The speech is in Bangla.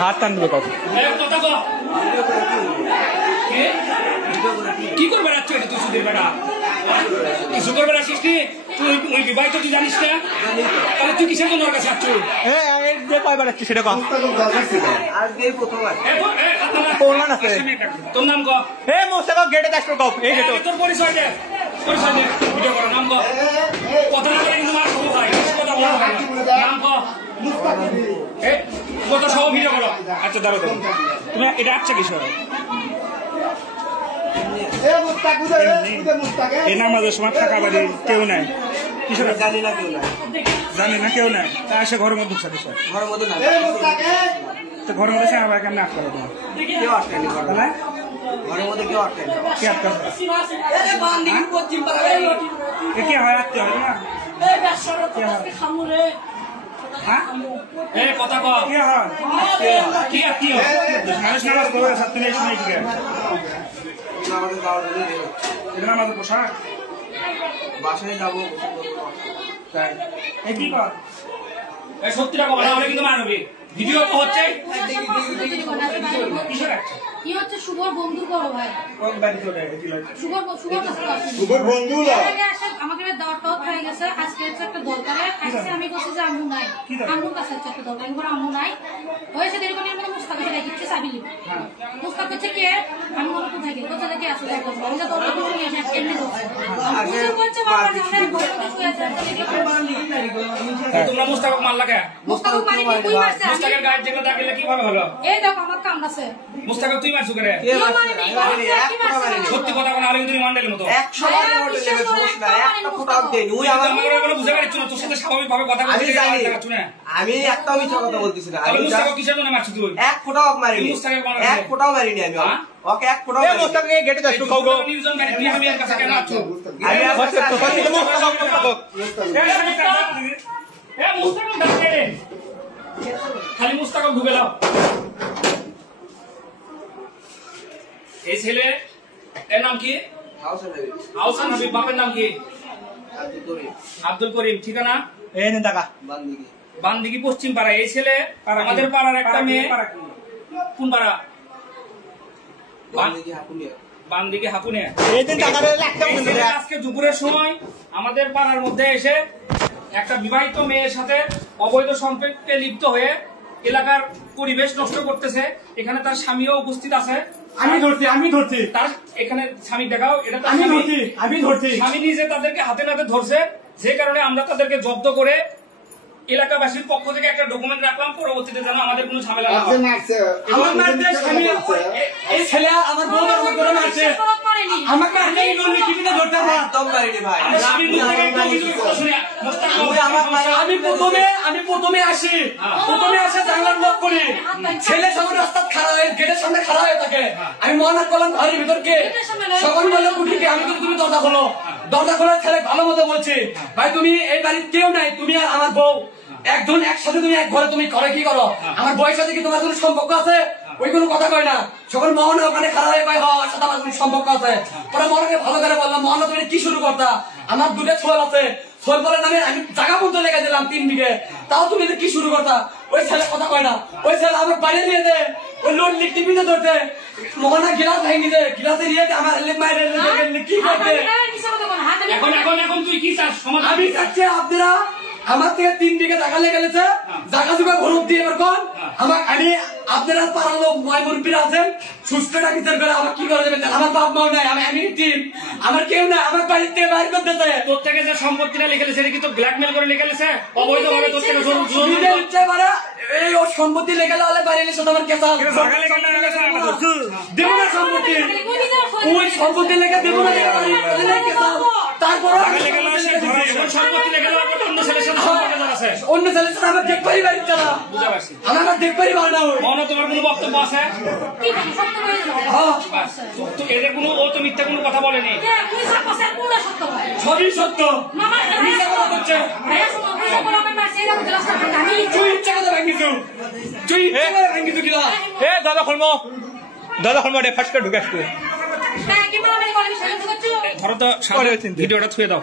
হাত টান দিবে কত কি করবে রাখছো এটা তুই সুদের বেটা কিছু করবে রাখিস নি তুই ওই বিবাহিত তুই জানিস না তাহলে তুই কিসের জন্য ওর কাছে আসছো যে কয়বার আসছি সেটা কম তোর নাম ক গেটে আসবো কম এই গেট তোর পরিচয় দে ভিডিও করো নাম ক কথা না বলে কিন্তু মার সহ ভাই কথা বলা হয় নাম ক কত সহ ভিডিও করো আচ্ছা দাঁড়ো তুমি এটা আসছে কিসব এই নামাজের সময় থাকা বাড়ি কেউ নাই কিসব জানি না কেউ নাই তা এসে ঘরের মধ্যে ঢুকছে কিসব তো ঘরের মধ্যে আবার কেমন আটকা ঘরের মধ্যে কেউ আটকা কে আটকা কে হয় আটকে হবে না কথা কো কি হয় কি আটকি মানুষ নামাজ পড়ে ছাত্রী এই সময় কি এটা আমাদের পোশাক বাসায় যাবো তাই কি কর সত্যিটা কথা বলে কিন্তু মানবি ভিডিও তো হচ্ছে কি হচ্ছে শুভর বন্ধু করো ভাই কোন বাড়ি চলে শুভর বন্ধু আমাকে দাওয়াত হয়ে গেছে আজকে হচ্ছে একটা দরকারে আজকে আমি বলছি যে আম্মু নাই আম্মুর কাছে হচ্ছে একটা দরকার এবার আম্মু নাই হয়েছে দেরি করে মনে মুস্তাফিকে রেখেছে চাবি লিব মুস্তাফ হচ্ছে কে আমি মনে কোথায় গেল কোথা থেকে আসলে আমি যা দরকার করে নিয়ে আসি এমনি হচ্ছে বাবা জানেন তোমরা মুস্তাফক মারলা কে মুস্তাফক মানে কি কই মারছে মুস্তাফের গায়ে যেগুলো দাগলে কিভাবে হলো এই দেখো আমার কাম আছে মুস্তাফক তুই মারছো করে সত্যি কথা বলা আলিম তুমি মান্ডেলের মতো 100 বার মডেলের সমস্যা একটা ফটো দেন ওই আমার কোনো বুঝা পারছ না তোর সাথে স্বাভাবিক ভাবে কথা বলছিস আমি একটা মিথ্যা কথা বলতেছি না আমি মুস্তাফক কিসের জন্য মারছিস তুই এক ফটোও মারিনি এক ফটোও মারিনি আমি ওকে এক ফটোও মারিনি মুস্তাফকে গেটে যাচ্ছো খাও গো নিউজন গাড়ি তুই আমি এর কাছে কেন আছো আমি মুস্তাফক ডাকে খালি মুস্তাফক ঢুকে দাও এই ছেলে এর নাম কি আহসান হাবিব বাপের নাম কি আব্দুল করিম ঠিকানা এই নে টাকা বান্দিগি পশ্চিম পাড়া এই ছেলে আমাদের পাড়ার একটা মেয়ে কোন পাড়া বান্দিগি হাপুনিয়া এই দিন টাকা আজকে দুপুরের সময় আমাদের পাড়ার মধ্যে এসে একটা বিবাহিত মেয়ের সাথে অবৈধ সম্পর্কে লিপ্ত হয়ে এলাকার পরিবেশ নষ্ট করতেছে এখানে তার স্বামীও উপস্থিত আছে আমি ধরছি তার এখানে স্বামী দেখাও এটা আমি ধরছি স্বামী নিজে তাদেরকে হাতে নাতে ধরছে যে কারণে আমরা তাদেরকে জব্দ করে এলাকাবাসীর পক্ষ থেকে একটা ডকুমেন্ট রাখলাম পরবর্তীতে যেন আমাদের কোনো ঝামেলা না হয় আমার মারতে স্বামী এই ছেলে আমার বউ আমার করে মারছে আমাকে আগে নলি কিনে ধরতে না একদম মারিনি ভাই স্বামী মুখ থেকে একদম কিছু কথা শুনে আমি প্রথমে আসি জানলার লক করি ছেলে সবার রাস্তা খাড়া হয়ে গেটের সামনে খাড়া হয়ে থাকে আমি মনে করলাম ঘরের ভিতরকে সকাল বললো উঠিকে আমি তো তুমি দরজা খোলার ছেলে ভালো মতো বলছি ভাই তুমি এই বাড়ির কেউ নাই তুমি আর আমার বউ একজন একসাথে তুমি এক ঘরে তুমি করে কি করো আমার বউয়ের সাথে কি তোমার কোনো সম্পর্ক আছে ওই কোনো কথা কয় না সকল মোহন ওখানে খারাপ হয়ে পাই হওয়ার সাথে আমার সম্পর্ক আছে পরে মোহনকে ভালো করে বললাম মোহন তুমি কি শুরু করতা আমার দুটো ছোল আছে ছোল বলার নামে আমি জায়গা পর্যন্ত লেগে দিলাম 3 বিঘে তাও তুমি কি শুরু করতা ওই ছেলে কথা কয় না ওই ছেলে আমার বাইরে নিয়ে দে ওই লোন লিখ টিপিতে ধরতে মোহনা গিলাস ভেঙে দে গিলাসে নিয়ে আমার মায়ের কি করবে এখন তুই কি চাস সমাধান আমি চাচ্ছি আপনারা আমার থেকে 3 বিঘা জায়গা লেগে গেছে জায়গা জুগা ঘুরুপ দিয়ে এবার কোন আমি আপনারা পাড়ার লোক ময় মুরব্বীরা আছেন সুস্থটা বিচার করে আমার কি করে দেবেন আমার বাপ মাও নাই আমি টিম আমার কেউ নাই আমার বাড়িতে বাইর করতেছে তোর থেকে যে সম্পত্তিটা লিখে সেটা কি তো ব্ল্যাকমেল করে লিখে অবৈধভাবে তোর থেকে এই ওর সম্পত্তি লেগে হলে বাইরে এসে তোমার কেসা দেব না সম্পত্তি ওই সম্পত্তি লেগে দেব না তারপর সম্পত্তি লেগে অন্য ছেলের সাথে সম্পর্ক আছে অন্য ছেলের সাথে আমার দেখ পারি বাড়ি চালা বুঝা পারছি আমার দেখ পারি বাড়ি না মনে তোমার কোনো বক্তব্য আছে তো এদের কোনো ও তো মিথ্যা কোনো কথা বলেনি সবই সত্য মিথ্যা কথা বলছে তুই ইচ্ছা কথা ভাঙিছু কিনা দাদা খুলবো রে ফাঁস করে ঢুকে আসতো ধরো তো ভিডিওটা ছুঁয়ে দাও